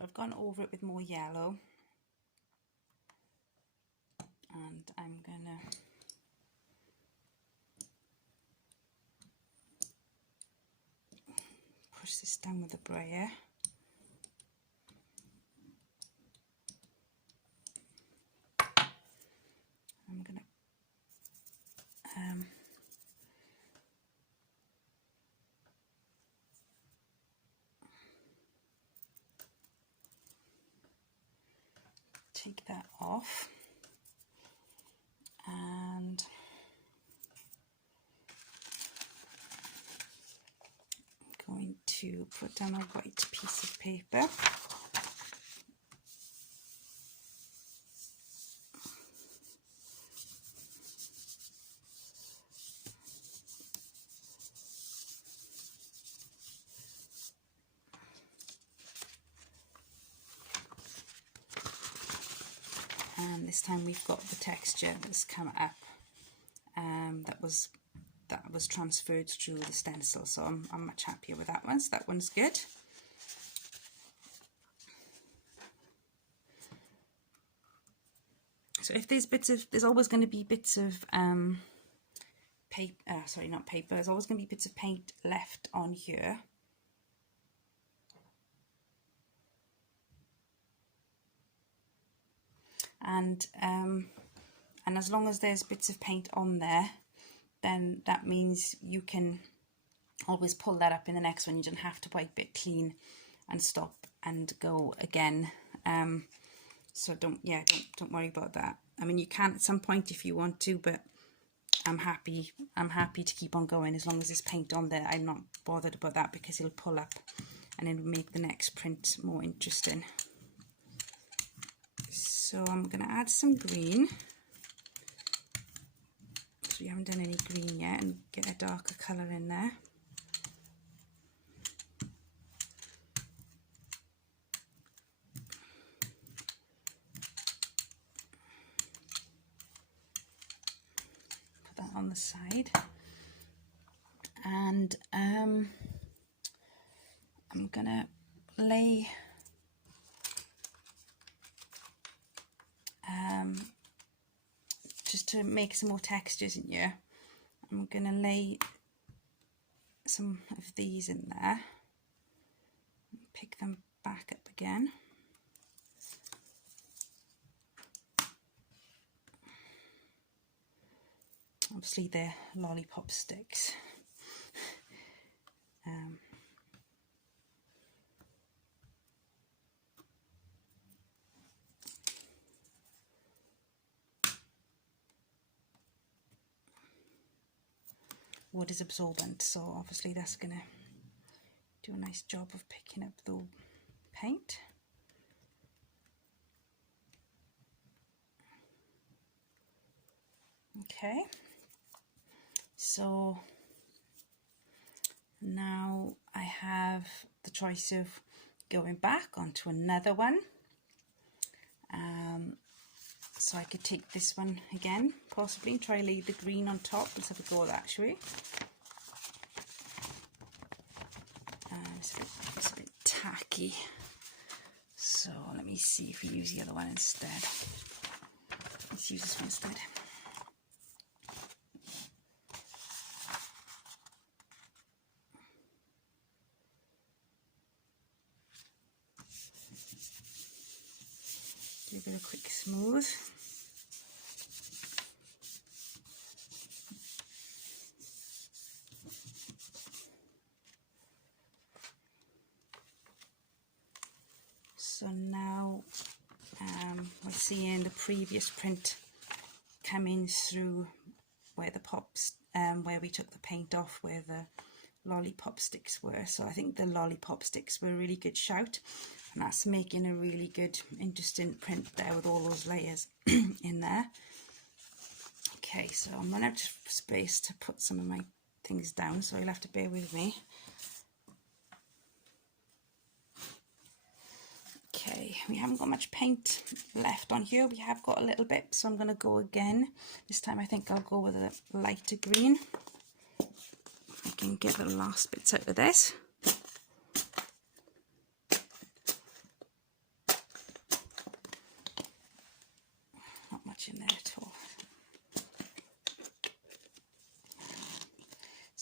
So I've gone over it with more yellow, and I'm gonna push this down with the brayer. I'm gonna take that off, and I'm going to put down a white piece of paper. And this time we've got the texture that's come up, that was transferred through the stencil, so I'm much happier with that one. So that one's good. So if there's always going to be bits of paper, sorry, not paper, there's always going to be bits of paint left on here. And as long as there's bits of paint on there, then that means you can always pull that up in the next one. You don't have to wipe it clean and stop and go again. So don't worry about that. I mean, you can at some point if you want to, but I'm happy to keep on going as long as there's paint on there. I'm not bothered about that because it'll pull up and it'll make the next print more interesting. So I'm going to add some green. So we haven't done any green yet, and get a darker colour in there. Put that on the side. And I'm going to lay just to make some more textures in here, I'm going to lay some of these in there, pick them back up again. Obviously they're lollipop sticks. Wood is absorbent, so obviously that's going to do a nice job of picking up the paint. Okay, so now I have the choice of going back onto another one. So I could take this one again, possibly, and try lay the green on top. Let's have a go at that, shall we? It's a bit tacky. So let me see if we use the other one instead. Let's use this one instead. Give it a quick smooth. So now we're seeing the previous print coming through where the pops, where we took the paint off, where the lollipop sticks were. So I think the lollipop sticks were a really good shout, and that's making a really good, interesting print there with all those layers in there. Okay, so I'm running out of space to put some of my things down, so you'll have to bear with me. Okay, we haven't got much paint left on here. We have got a little bit, so I'm going to go again. This time I think I'll go with a lighter green. I can get the last bits out of this.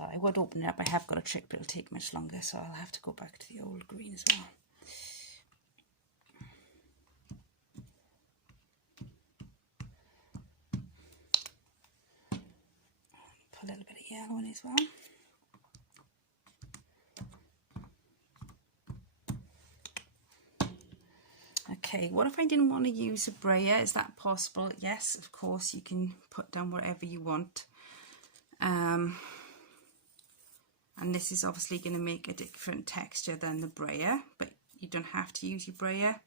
So I would open it up. I have got a trick, but it'll take much longer, so I'll have to go back to the old green as well. Put a little bit of yellow in as well. Okay, what if I didn't want to use a brayer? Is that possible? Yes, of course, you can put down whatever you want. And this is obviously going to make a different texture than the brayer, but you don't have to use your brayer.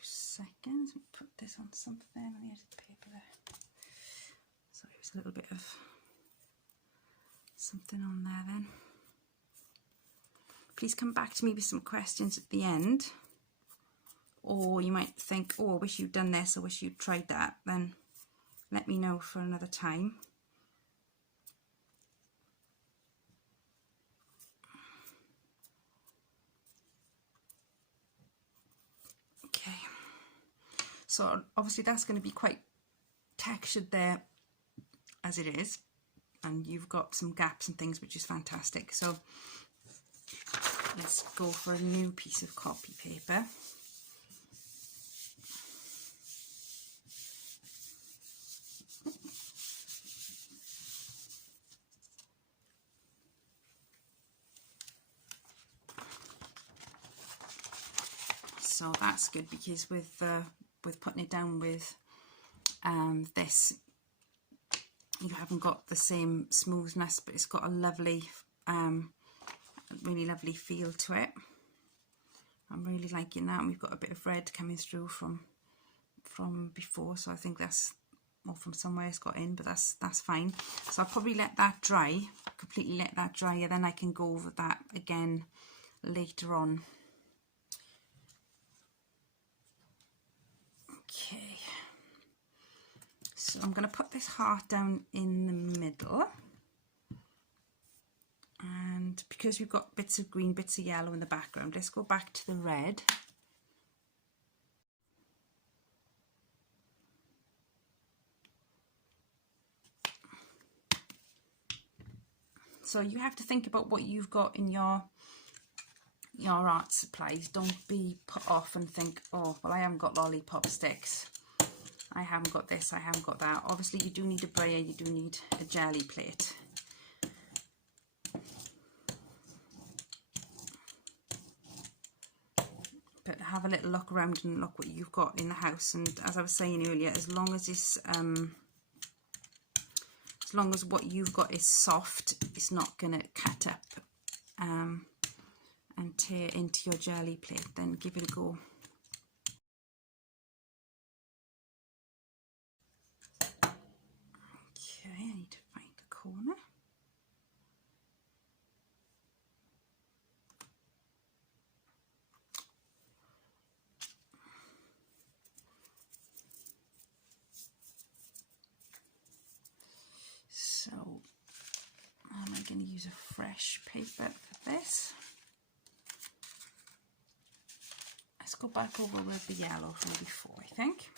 Seconds, put this on something on the edge of the paper there. So it was a little bit of something on there then. Please come back to me with some questions at the end, or you might think, oh, I wish you'd done this, I wish you'd tried that. Then let me know for another time. Okay. So obviously that's going to be quite textured there as it is, and you've got some gaps and things, which is fantastic. So let's go for a new piece of copy paper. So that's good, because with putting it down with this, you haven't got the same smoothness, but it's got a lovely, really lovely feel to it. I'm really liking that, and we've got a bit of red coming through from before, so I think that's, or from somewhere it's got in, but that's fine. So I'll probably let that dry, completely let that dry, and then I can go over that again later on. Okay, so I'm going to put this heart down in the middle, and because we've got bits of green, bits of yellow in the background, let's go back to the red. So you have to think about what you've got in your art supplies. Don't be put off and think, oh, well, I haven't got lollipop sticks, I haven't got this, I haven't got that. Obviously you do need a brayer, you do need a jelly plate. But have a little look around and look what you've got in the house. And as I was saying earlier, as long as it's as long as what you've got is soft, it's not going to cut up and tear into your jelly plate, then give it a go. Okay, I need to find the corner. So, am I going to use a fresh paper for this? Let's go back over with the yellow from before, I think.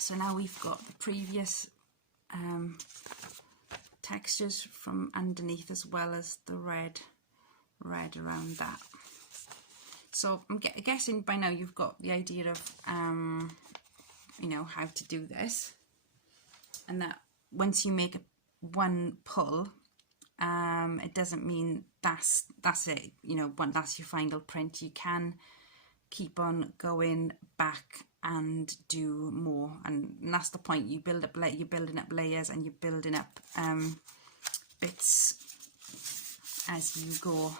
So now we've got the previous textures from underneath, as well as the red around that. So I'm guessing by now you've got the idea of you know, how to do this, and that once you make one pull, it doesn't mean that's it, you know, that's your final print. You can keep on going back and do more, and that's the point. You build up, you're building up layers, and you're building up bits as you go.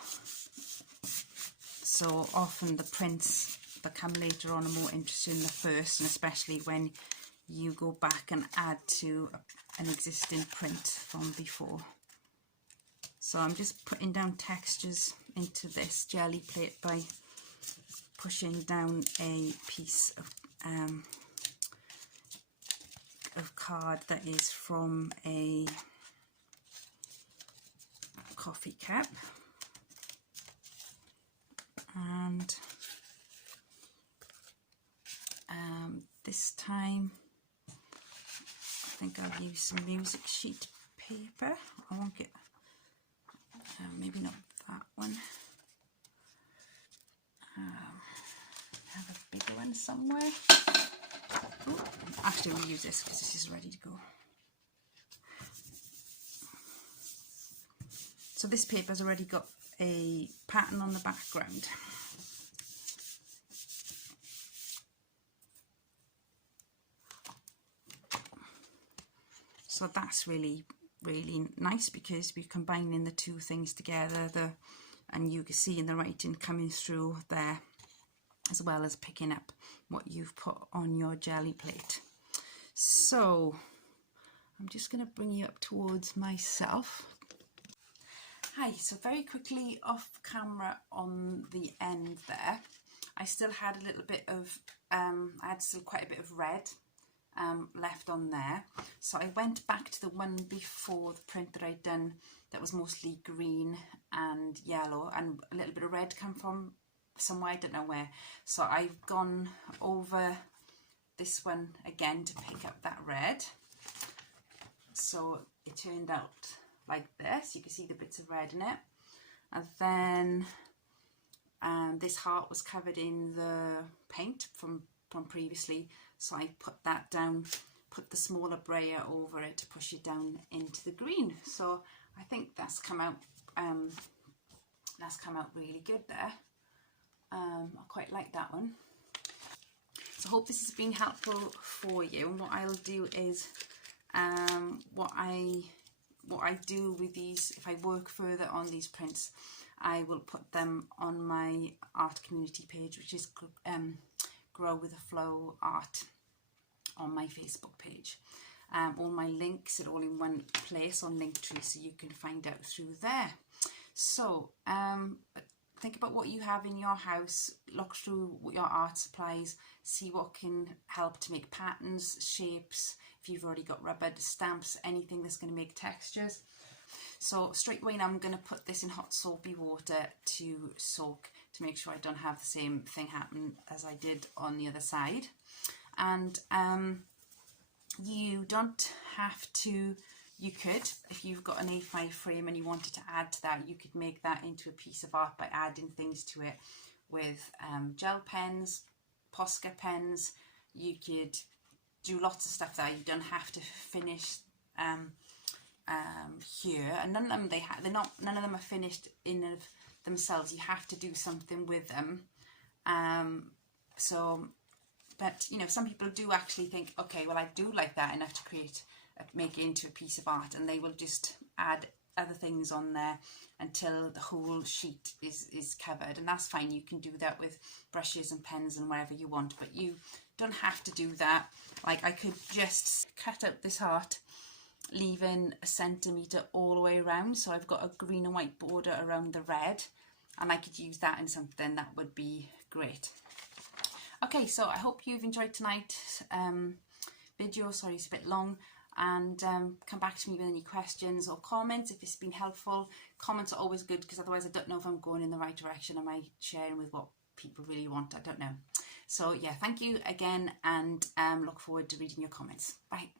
So often the prints that come later on are more interesting than the first, and especially when you go back and add to an existing print from before. So I'm just putting down textures into this jelly plate by pushing down a piece of card that is from a coffee cup, and this time I think I'll use some music sheet paper. I won't get maybe not that one. Have a bigger one somewhere. Ooh, actually we'll use this because this is ready to go. So this paper's already got a pattern on the background. So that's really nice because we're combining the two things together, and you can see in the writing coming through there, as well as picking up what you've put on your jelly plate. So I'm just going to bring you up towards myself. Hi, so very quickly off camera on the end there, I still had a little bit of, I had still quite a bit of red left on there. So I went back to the one before the print that I'd done that was mostly green and yellow, and a little bit of red come from somewhere, I don't know where. So I've gone over this one again to pick up that red. So it turned out like this. You can see the bits of red in it. And then this heart was covered in the paint from previously, so I put that down, put the smaller brayer over it to push it down into the green. So I think that's come out really good there. I quite like that one. So I hope this has been helpful for you. And what I'll do is what I do with these, if I work further on these prints, I will put them on my art community page, which is Grow with a Flow Art, on my Facebook page. All my links are all in one place on Linktree, so you can find out through there. So think about what you have in your house, look through your art supplies, see what can help to make patterns, shapes, if you've already got rubber, stamps, anything that's going to make textures. So straight away now I'm going to put this in hot soapy water to soak, to make sure I don't have the same thing happen as I did on the other side. And you don't have to, you could, if you've got an A5 frame and you wanted to add to that, you could make that into a piece of art by adding things to it with gel pens, Posca pens. You could do lots of stuff there. You don't have to finish here, and none of them none of them are finished in of themselves. You have to do something with them. But you know, some people do actually think, okay, well, I do like that enough to make it into a piece of art, and they will just add other things on there until the whole sheet is covered, and that's fine. You can do that with brushes and pens and whatever you want, but you don't have to do that. Like, I could just cut out this heart, leaving a centimetre all the way around, so I've got a green and white border around the red, and I could use that in something that would be great. Okay, so I hope you've enjoyed tonight's video. Sorry it's a bit long, and come back to me with any questions or comments if it's been helpful. Comments are always good, because otherwise I don't know if I'm going in the right direction. Am I sharing with what people really want? I don't know. So yeah, thank you again, and look forward to reading your comments. Bye.